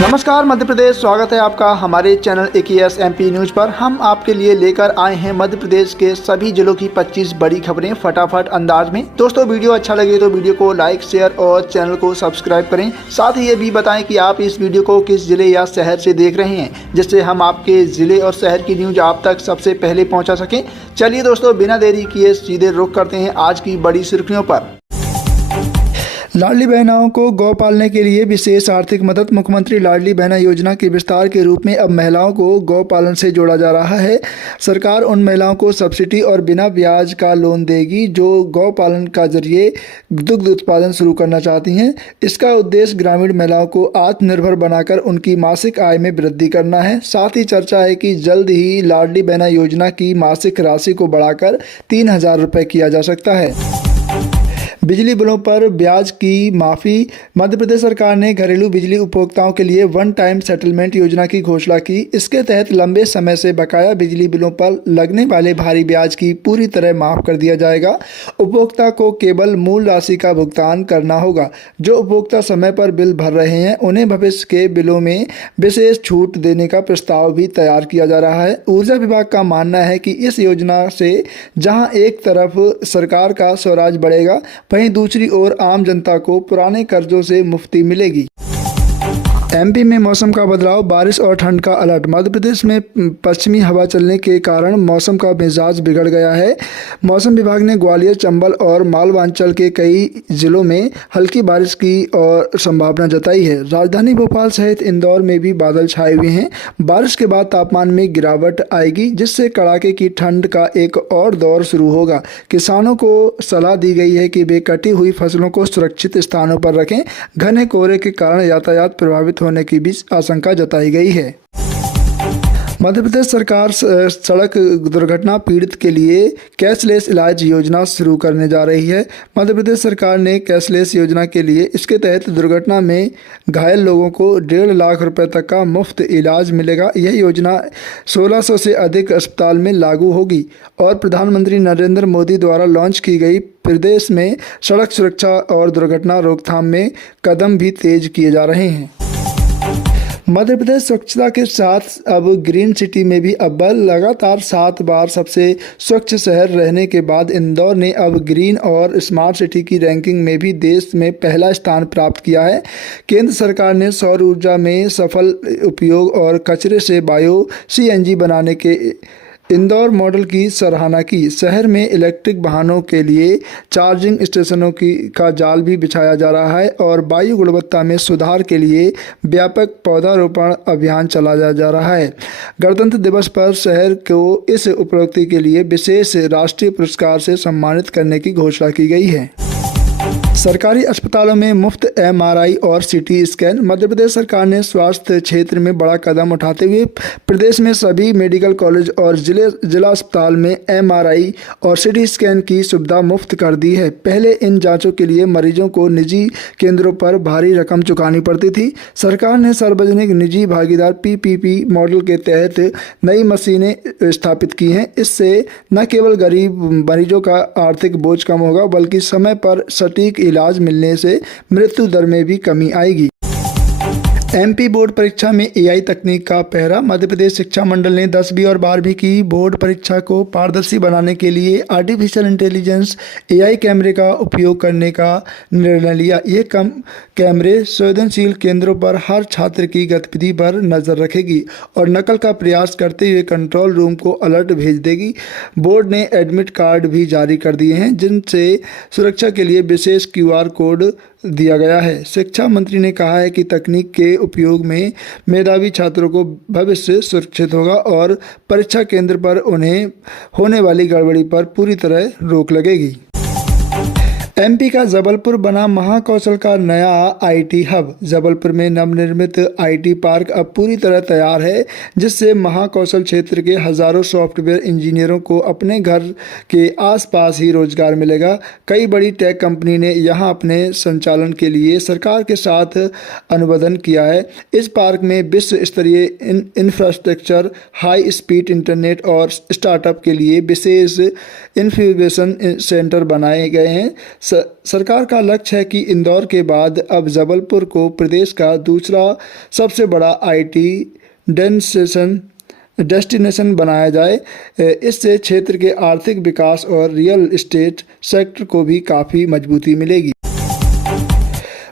नमस्कार मध्य प्रदेश, स्वागत है आपका हमारे चैनल AKS MP न्यूज़ पर। हम आपके लिए लेकर आए हैं मध्य प्रदेश के सभी जिलों की 25 बड़ी खबरें फटाफट अंदाज में। दोस्तों, वीडियो अच्छा लगे तो वीडियो को लाइक, शेयर और चैनल को सब्सक्राइब करें। साथ ही ये भी बताएं कि आप इस वीडियो को किस जिले या शहर से देख रहे हैं, जिससे हम आपके जिले और शहर की न्यूज़ आप तक सबसे पहले पहुँचा सकें। चलिए दोस्तों, बिना देरी किए सीधे रुख करते हैं आज की बड़ी सुर्खियों पर। लाडली बहनाओं को गौ पालने के लिए विशेष आर्थिक मदद। मुख्यमंत्री लाडली बहना योजना के विस्तार के रूप में अब महिलाओं को गौ पालन से जोड़ा जा रहा है। सरकार उन महिलाओं को सब्सिडी और बिना ब्याज का लोन देगी जो गौ पालन का जरिए दुग्ध उत्पादन शुरू करना चाहती हैं। इसका उद्देश्य ग्रामीण महिलाओं को आत्मनिर्भर बनाकर उनकी मासिक आय में वृद्धि करना है। साथ ही चर्चा है कि जल्द ही लाडली बहना योजना की मासिक राशि को बढ़ाकर 3,000 रुपये किया जा सकता है। बिजली बिलों पर ब्याज की माफ़ी। मध्य प्रदेश सरकार ने घरेलू बिजली उपभोक्ताओं के लिए वन टाइम सेटलमेंट योजना की घोषणा की। इसके तहत लंबे समय से बकाया बिजली बिलों पर लगने वाले भारी ब्याज की पूरी तरह माफ़ कर दिया जाएगा। उपभोक्ता को केवल मूल राशि का भुगतान करना होगा। जो उपभोक्ता समय पर बिल भर रहे हैं उन्हें भविष्य के बिलों में विशेष छूट देने का प्रस्ताव भी तैयार किया जा रहा है। ऊर्जा विभाग का मानना है कि इस योजना से जहां एक तरफ सरकार का स्वराज बढ़ेगा, वहीं दूसरी ओर आम जनता को पुराने कर्जों से मुक्ति मिलेगी। MP में मौसम का बदलाव, बारिश और ठंड का अलर्ट। मध्य प्रदेश में पश्चिमी हवा चलने के कारण मौसम का मिजाज बिगड़ गया है। मौसम विभाग ने ग्वालियर, चंबल और मालवांचल के कई जिलों में हल्की बारिश की और संभावना जताई है। राजधानी भोपाल सहित इंदौर में भी बादल छाए हुए हैं। बारिश के बाद तापमान में गिरावट आएगी, जिससे कड़ाके की ठंड का एक और दौर शुरू होगा। किसानों को सलाह दी गई है कि वे कटी हुई फसलों को सुरक्षित स्थानों पर रखें। घने कोहरे के कारण यातायात प्रभावित होने की भी आशंका जताई गई है। मध्य प्रदेश सरकार सड़क दुर्घटना पीड़ित के लिए कैशलेस इलाज योजना शुरू करने जा रही है। मध्य प्रदेश सरकार ने कैशलेस योजना के लिए इसके तहत दुर्घटना में घायल लोगों को 1.5 लाख रुपए तक का मुफ्त इलाज मिलेगा। यह योजना 1600 से अधिक अस्पताल में लागू होगी और प्रधानमंत्री नरेंद्र मोदी द्वारा लॉन्च की गई। प्रदेश में सड़क सुरक्षा और दुर्घटना रोकथाम में कदम भी तेज किए जा रहे हैं। मध्य प्रदेश स्वच्छता के साथ अब ग्रीन सिटी में भी अव्वल। लगातार 7 बार सबसे स्वच्छ शहर रहने के बाद इंदौर ने अब ग्रीन और स्मार्ट सिटी की रैंकिंग में भी देश में पहला स्थान प्राप्त किया है। केंद्र सरकार ने सौर ऊर्जा में सफल उपयोग और कचरे से बायो CNG बनाने के इंदौर मॉडल की सराहना की। शहर में इलेक्ट्रिक वाहनों के लिए चार्जिंग स्टेशनों का जाल भी बिछाया जा रहा है और वायु गुणवत्ता में सुधार के लिए व्यापक पौधारोपण अभियान चलाया जा रहा है। गणतंत्र दिवस पर शहर को इस उपलब्धि के लिए विशेष राष्ट्रीय पुरस्कार से सम्मानित करने की घोषणा की गई है। सरकारी अस्पतालों में मुफ्त MRI और CT स्कैन। मध्य प्रदेश सरकार ने स्वास्थ्य क्षेत्र में बड़ा कदम उठाते हुए प्रदेश में सभी मेडिकल कॉलेज और जिला अस्पताल में MRI और CT स्कैन की सुविधा मुफ्त कर दी है। पहले इन जांचों के लिए मरीजों को निजी केंद्रों पर भारी रकम चुकानी पड़ती थी। सरकार ने सार्वजनिक निजी भागीदार PPP मॉडल के तहत नई मशीनें स्थापित की हैं। इससे न केवल गरीब मरीजों का आर्थिक बोझ कम होगा, बल्कि समय पर सटीक इलाज मिलने से मृत्यु दर में भी कमी आएगी। MP बोर्ड परीक्षा में AI तकनीक का पहरा। मध्य प्रदेश शिक्षा मंडल ने 10वीं और 12वीं की बोर्ड परीक्षा को पारदर्शी बनाने के लिए आर्टिफिशियल इंटेलिजेंस AI कैमरे का उपयोग करने का निर्णय लिया। ये कैमरे संवेदनशील केंद्रों पर हर छात्र की गतिविधि पर नज़र रखेगी और नकल का प्रयास करते हुए कंट्रोल रूम को अलर्ट भेज देगी। बोर्ड ने एडमिट कार्ड भी जारी कर दिए हैं, जिनसे सुरक्षा के लिए विशेष QR कोड दिया गया है। शिक्षा मंत्री ने कहा है कि तकनीक के उपयोग में मेधावी छात्रों को भविष्य सुरक्षित होगा और परीक्षा केंद्र पर उन्हें होने वाली गड़बड़ी पर पूरी तरह रोक लगेगी। MP का जबलपुर बना महाकौशल का नया IT हब। जबलपुर में नवनिर्मित IT पार्क अब पूरी तरह तैयार है, जिससे महाकौशल क्षेत्र के हजारों सॉफ्टवेयर इंजीनियरों को अपने घर के आसपास ही रोजगार मिलेगा। कई बड़ी टेक कंपनी ने यहां अपने संचालन के लिए सरकार के साथ अनुबंधन किया है। इस पार्क में विश्व स्तरीय इंफ्रास्ट्रक्चर, हाई स्पीड इंटरनेट और स्टार्टअप के लिए विशेष इन्क्यूबेशन सेंटर बनाए गए हैं। सरकार का लक्ष्य है कि इंदौर के बाद अब जबलपुर को प्रदेश का दूसरा सबसे बड़ा आईटी डेस्टिनेशन बनाया जाए। इससे क्षेत्र के आर्थिक विकास और रियल एस्टेट सेक्टर को भी काफ़ी मजबूती मिलेगी।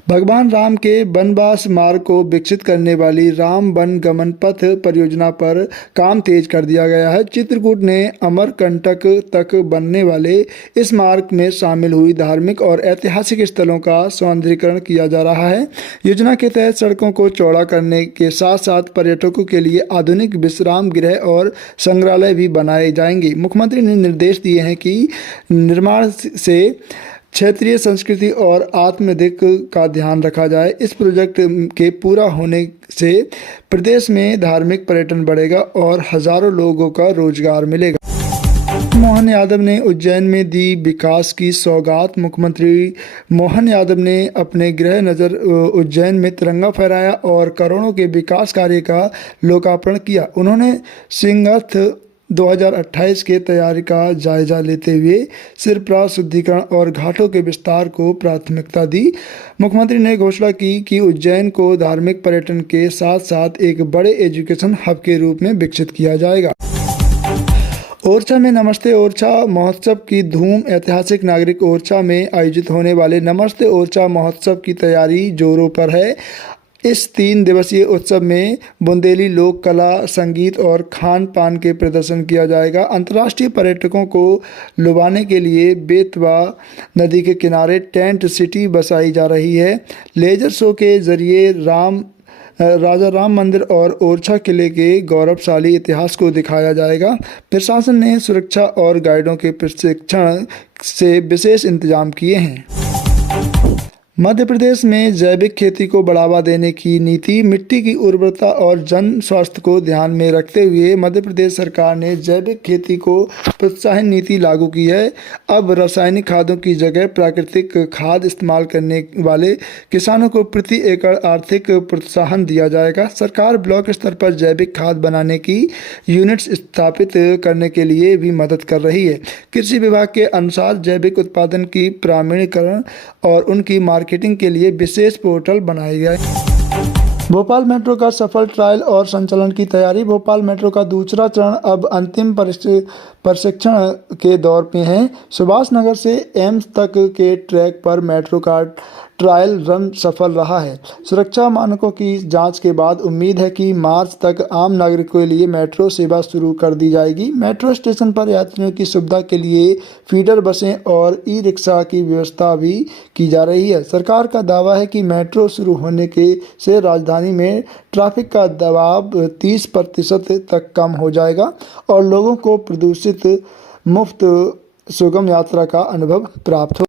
भगवान राम के वनवास मार्ग को विकसित करने वाली राम वन गमन पथ परियोजना पर काम तेज कर दिया गया है। चित्रकूट ने अमरकंटक तक बनने वाले इस मार्ग में शामिल हुई धार्मिक और ऐतिहासिक स्थलों का सौंदर्यीकरण किया जा रहा है। योजना के तहत सड़कों को चौड़ा करने के साथ साथ पर्यटकों के लिए आधुनिक विश्राम गृह और संग्रहालय भी बनाए जाएंगे। मुख्यमंत्री ने निर्देश दिए हैं कि निर्माण से क्षेत्रीय संस्कृति और आत्मदिक का ध्यान रखा जाए। इस प्रोजेक्ट के पूरा होने से प्रदेश में धार्मिक पर्यटन बढ़ेगा और हजारों लोगों का रोजगार मिलेगा। मोहन यादव ने उज्जैन में दी विकास की सौगात। मुख्यमंत्री मोहन यादव ने अपने गृह नगर उज्जैन में तिरंगा फहराया और करोड़ों के विकास कार्य का लोकार्पण किया। उन्होंने सिंगथ 2028 के तैयारी का जायजा लेते हुए सिरप्रा शुद्धिकरण और घाटों के विस्तार को प्राथमिकता दी। मुख्यमंत्री ने घोषणा की कि उज्जैन को धार्मिक पर्यटन के साथ साथ एक बड़े एजुकेशन हब के रूप में विकसित किया जाएगा। ओरछा में नमस्ते ओरछा महोत्सव की धूम। ऐतिहासिक नागरिक ओरछा में आयोजित होने वाले नमस्ते ओरछा महोत्सव की तैयारी जोरों पर है। इस 3 दिवसीय उत्सव में बुंदेली लोक कला, संगीत और खान पान के प्रदर्शन किया जाएगा। अंतर्राष्ट्रीय पर्यटकों को लुभाने के लिए बेतवा नदी के किनारे टेंट सिटी बसाई जा रही है। लेजर शो के जरिए राजा राम मंदिर और ओरछा किले के गौरवशाली इतिहास को दिखाया जाएगा। प्रशासन ने सुरक्षा और गाइडों के प्रशिक्षण से विशेष इंतजाम किए हैं। मध्य प्रदेश में जैविक खेती को बढ़ावा देने की नीति। मिट्टी की उर्वरता और जन स्वास्थ्य को ध्यान में रखते हुए मध्य प्रदेश सरकार ने जैविक खेती को प्रोत्साहन नीति लागू की है। अब रासायनिक खादों की जगह प्राकृतिक खाद इस्तेमाल करने वाले किसानों को प्रति एकड़ आर्थिक प्रोत्साहन दिया जाएगा। सरकार ब्लॉक स्तर पर जैविक खाद बनाने की यूनिट्स स्थापित करने के लिए भी मदद कर रही है। कृषि विभाग के अनुसार जैविक उत्पादन की प्रमाणीकरण और उनकी मार्केटिंग के लिए विशेष पोर्टल बनाए गए। भोपाल मेट्रो का सफल ट्रायल और संचालन की तैयारी। भोपाल मेट्रो का दूसरा चरण अब अंतिम प्रशिक्षण के दौर में है। सुभाष नगर से एम्स तक के ट्रैक पर मेट्रो का ट्रायल रन सफल रहा है। सुरक्षा मानकों की जांच के बाद उम्मीद है कि मार्च तक आम नागरिकों के लिए मेट्रो सेवा शुरू कर दी जाएगी। मेट्रो स्टेशन पर यात्रियों की सुविधा के लिए फीडर बसें और ई रिक्शा की व्यवस्था भी की जा रही है। सरकार का दावा है कि मेट्रो शुरू होने से राजधानी में ट्रैफिक का दबाव 30% तक कम हो जाएगा और लोगों को प्रदूषित मुफ्त सुगम यात्रा का अनुभव प्राप्त हो।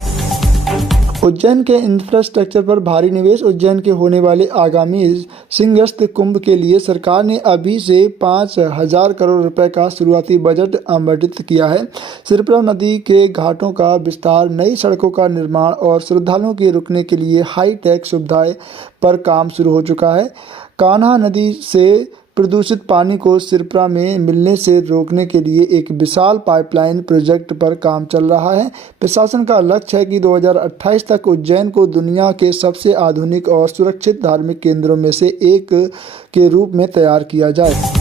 उज्जैन के इंफ्रास्ट्रक्चर पर भारी निवेश। उज्जैन के होने वाले आगामी सिंहस्थ कुंभ के लिए सरकार ने अभी से 5,000 करोड़ रुपए का शुरुआती बजट आवंटित किया है। सिरप्रा नदी के घाटों का विस्तार, नई सड़कों का निर्माण और श्रद्धालुओं के रुकने के लिए हाई टेक सुविधाएं पर काम शुरू हो चुका है। कान्हा नदी से प्रदूषित पानी को सिरप्रा में मिलने से रोकने के लिए एक विशाल पाइपलाइन प्रोजेक्ट पर काम चल रहा है। प्रशासन का लक्ष्य है कि 2028 तक उज्जैन को दुनिया के सबसे आधुनिक और सुरक्षित धार्मिक केंद्रों में से एक के रूप में तैयार किया जाए।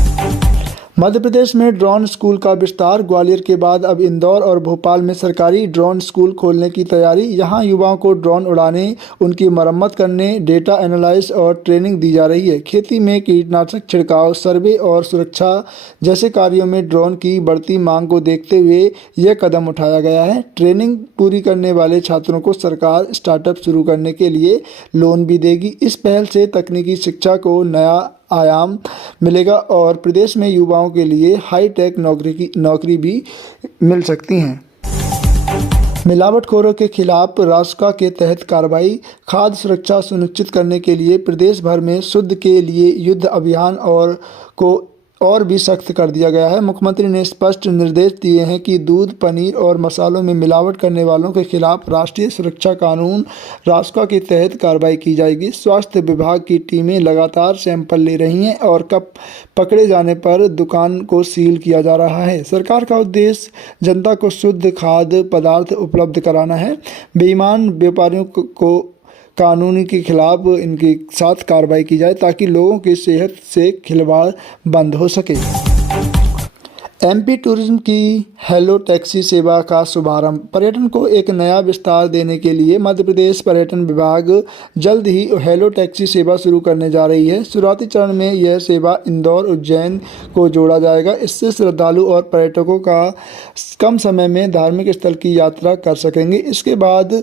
मध्य प्रदेश में ड्रोन स्कूल का विस्तार। ग्वालियर के बाद अब इंदौर और भोपाल में सरकारी ड्रोन स्कूल खोलने की तैयारी। यहां युवाओं को ड्रोन उड़ाने, उनकी मरम्मत करने, डेटा एनालाइज और ट्रेनिंग दी जा रही है। खेती में कीटनाशक छिड़काव, सर्वे और सुरक्षा जैसे कार्यों में ड्रोन की बढ़ती मांग को देखते हुए यह कदम उठाया गया है। ट्रेनिंग पूरी करने वाले छात्रों को सरकार स्टार्टअप शुरू करने के लिए लोन भी देगी। इस पहल से तकनीकी शिक्षा को नया आयाम मिलेगा और प्रदेश में युवाओं के लिए हाई टेक नौकरी भी मिल सकती हैं। मिलावटखोरों के खिलाफ रासुका के तहत कार्रवाई। खाद्य सुरक्षा सुनिश्चित करने के लिए प्रदेश भर में शुद्ध के लिए युद्ध अभियान और भी सख्त कर दिया गया है। मुख्यमंत्री ने स्पष्ट निर्देश दिए हैं कि दूध, पनीर और मसालों में मिलावट करने वालों के खिलाफ राष्ट्रीय सुरक्षा कानून रासुका के तहत कार्रवाई की जाएगी। स्वास्थ्य विभाग की टीमें लगातार सैंपल ले रही हैं और कब पकड़े जाने पर दुकान को सील किया जा रहा है। सरकार का उद्देश्य जनता को शुद्ध खाद्य पदार्थ उपलब्ध कराना है। बेईमान व्यापारियों को कानूनी के खिलाफ इनके साथ कार्रवाई की जाए ताकि लोगों की सेहत से खिलवाड़ बंद हो सके। एमपी टूरिज्म की हेलो टैक्सी सेवा का शुभारंभ। पर्यटन को एक नया विस्तार देने के लिए मध्य प्रदेश पर्यटन विभाग जल्द ही हेलो टैक्सी सेवा शुरू करने जा रही है। शुरुआती चरण में यह सेवा इंदौर, उज्जैन को जोड़ा जाएगा। इससे श्रद्धालु और पर्यटकों का कम समय में धार्मिक स्थल की यात्रा कर सकेंगे। इसके बाद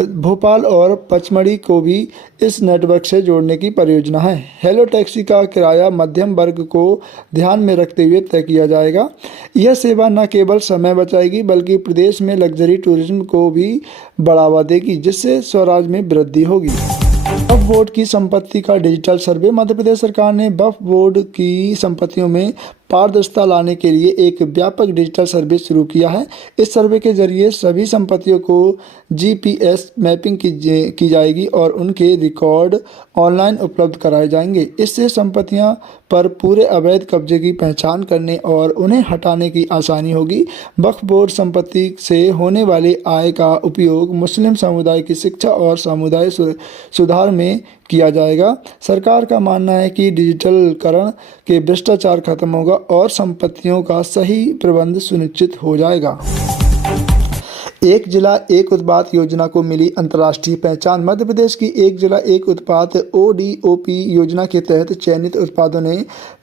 भोपाल और पचमढ़ी को भी इस नेटवर्क से जोड़ने की परियोजना है। हेलो टैक्सी का किराया मध्यम वर्ग को ध्यान में रखते हुए तय किया जाएगा। यह सेवा न केवल समय बचाएगी बल्कि प्रदेश में लग्जरी टूरिज्म को भी बढ़ावा देगी, जिससे स्वराज में वृद्धि होगी। वक्फ बोर्ड की संपत्ति का डिजिटल सर्वे। मध्य प्रदेश सरकार ने वक्फ बोर्ड की संपत्तियों में पारदर्शिता लाने के लिए एक व्यापक डिजिटल सर्वे शुरू किया है। इस सर्वे के जरिए सभी संपत्तियों को जीपीएस मैपिंग की जाएगी और उनके रिकॉर्ड ऑनलाइन उपलब्ध कराए जाएंगे। इससे संपत्तियां पर पूरे अवैध कब्जे की पहचान करने और उन्हें हटाने की आसानी होगी। वक्फ बोर्ड संपत्ति से होने वाले आय का उपयोग मुस्लिम समुदाय की शिक्षा और समुदाय सुधार में किया जाएगा। सरकार का मानना है कि डिजिटलीकरण के भ्रष्टाचार खत्म होगा और संपत्तियों का सही प्रबंध सुनिश्चित हो जाएगा। एक जिला एक उत्पाद योजना को मिली अंतर्राष्ट्रीय पहचान। मध्य प्रदेश की एक जिला एक उत्पाद ODOP योजना के तहत चयनित उत्पादों ने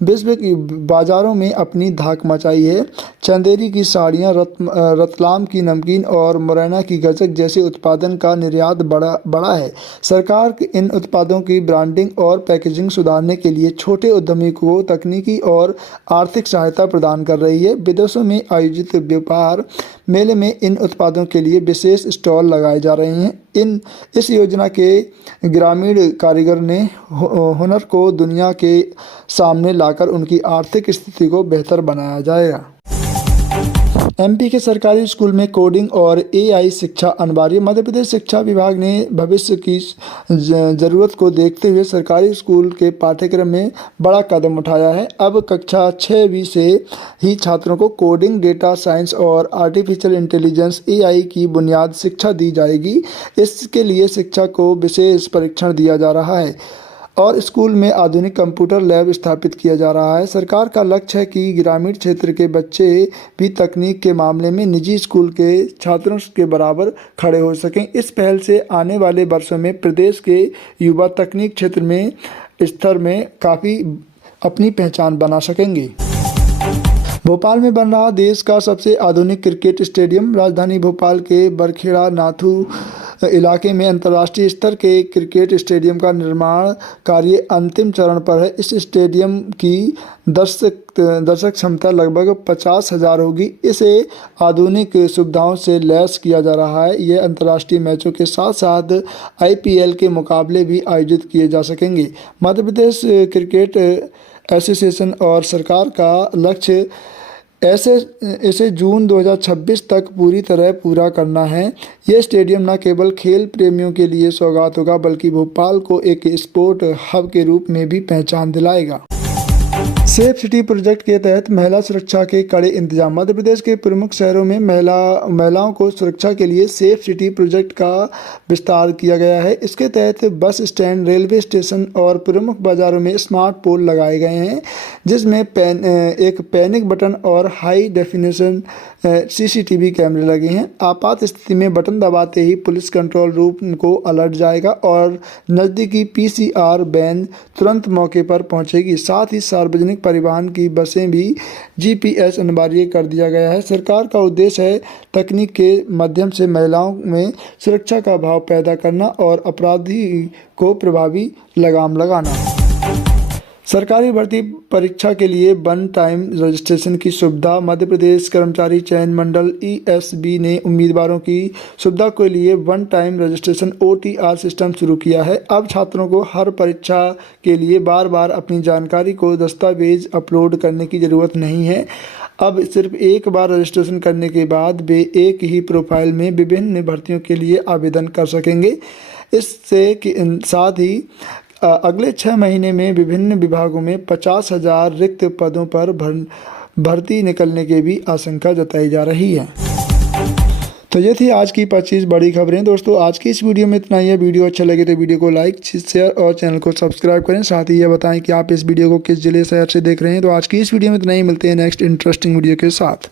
विश्व की बाजारों में अपनी धाक मचाई है। चंदेरी की साड़ियाँ, रतलाम की नमकीन और मुरैना की गजक जैसे उत्पादन का निर्यात बड़ा है। सरकार इन उत्पादों की ब्रांडिंग और पैकेजिंग सुधारने के लिए छोटे उद्यमी को तकनीकी और आर्थिक सहायता प्रदान कर रही है। विदेशों में आयोजित व्यापार मेले में इन उत्पादों के लिए विशेष स्टॉल लगाए जा रहे हैं। इस योजना के ग्रामीण कारीगर ने हुनर को दुनिया के सामने लाकर उनकी आर्थिक स्थिति को बेहतर बनाया जाएगा। एमपी के सरकारी स्कूल में कोडिंग और AI शिक्षा अनिवार्य। मध्य प्रदेश शिक्षा विभाग ने भविष्य की ज़रूरत को देखते हुए सरकारी स्कूल के पाठ्यक्रम में बड़ा कदम उठाया है। अब कक्षा 6वीं से ही छात्रों को कोडिंग, डेटा साइंस और आर्टिफिशियल इंटेलिजेंस AI की बुनियाद शिक्षा दी जाएगी। इसके लिए शिक्षा को विशेष प्रशिक्षण दिया जा रहा है और स्कूल में आधुनिक कंप्यूटर लैब स्थापित किया जा रहा है। सरकार का लक्ष्य है कि ग्रामीण क्षेत्र के बच्चे भी तकनीक के मामले में निजी स्कूल के छात्रों के बराबर खड़े हो सकें। इस पहल से आने वाले वर्षों में प्रदेश के युवा तकनीक क्षेत्र में स्तर में काफ़ी अपनी पहचान बना सकेंगे। भोपाल में बन रहा देश का सबसे आधुनिक क्रिकेट स्टेडियम। राजधानी भोपाल के बरखेड़ा नाथू इलाके में अंतर्राष्ट्रीय स्तर के क्रिकेट स्टेडियम का निर्माण कार्य अंतिम चरण पर है। इस स्टेडियम की दर्शक क्षमता लगभग 50,000 होगी। इसे आधुनिक सुविधाओं से लैस किया जा रहा है। यह अंतर्राष्ट्रीय मैचों के साथ साथ IPL के मुकाबले भी आयोजित किए जा सकेंगे। मध्य प्रदेश क्रिकेट एसोसिएशन और सरकार का लक्ष्य इसे जून 2026 तक पूरी तरह पूरा करना है। यह स्टेडियम न केवल खेल प्रेमियों के लिए सौगात होगा बल्कि भोपाल को एक स्पोर्ट हब के रूप में भी पहचान दिलाएगा। सेफ सिटी प्रोजेक्ट के तहत महिला सुरक्षा के कड़े इंतजाम। मध्य प्रदेश के प्रमुख शहरों में महिलाओं को सुरक्षा के लिए सेफ सिटी प्रोजेक्ट का विस्तार किया गया है। इसके तहत बस स्टैंड, रेलवे स्टेशन और प्रमुख बाजारों में स्मार्ट पोल लगाए गए हैं जिसमें एक पैनिक बटन और हाई डेफिनेशन CCTV कैमरे लगे हैं। आपात स्थिति में बटन दबाते ही पुलिस कंट्रोल रूम को अलर्ट जाएगा और नज़दीकी PCR वैन तुरंत मौके पर पहुंचेगी। साथ ही सार्वजनिक परिवहन की बसें भी GPS अनिवार्य कर दिया गया है। सरकार का उद्देश्य है तकनीक के माध्यम से महिलाओं में सुरक्षा का भाव पैदा करना और अपराधी को प्रभावी लगाम लगाना। सरकारी भर्ती परीक्षा के लिए वन टाइम रजिस्ट्रेशन की सुविधा। मध्य प्रदेश कर्मचारी चयन मंडल ESB ने उम्मीदवारों की सुविधा के लिए one time registration OTR system शुरू किया है। अब छात्रों को हर परीक्षा के लिए बार बार अपनी जानकारी को दस्तावेज अपलोड करने की ज़रूरत नहीं है। अब सिर्फ एक बार रजिस्ट्रेशन करने के बाद वे एक ही प्रोफाइल में विभिन्न भर्तियों के लिए आवेदन कर सकेंगे। इससे साथ ही अगले 6 महीने में विभिन्न विभागों में 50,000 रिक्त पदों पर भर्ती निकलने की भी आशंका जताई जा रही है। तो ये थी आज की 25 बड़ी खबरें। दोस्तों आज की इस वीडियो में इतना ही है। वीडियो अच्छा लगे तो वीडियो को लाइक शेयर और चैनल को सब्सक्राइब करें। साथ ही ये बताएं कि आप इस वीडियो को किस जिले शहर से देख रहे हैं। तो आज की इस वीडियो में इतना ही, मिलते हैं नेक्स्ट इंटरेस्टिंग वीडियो के साथ।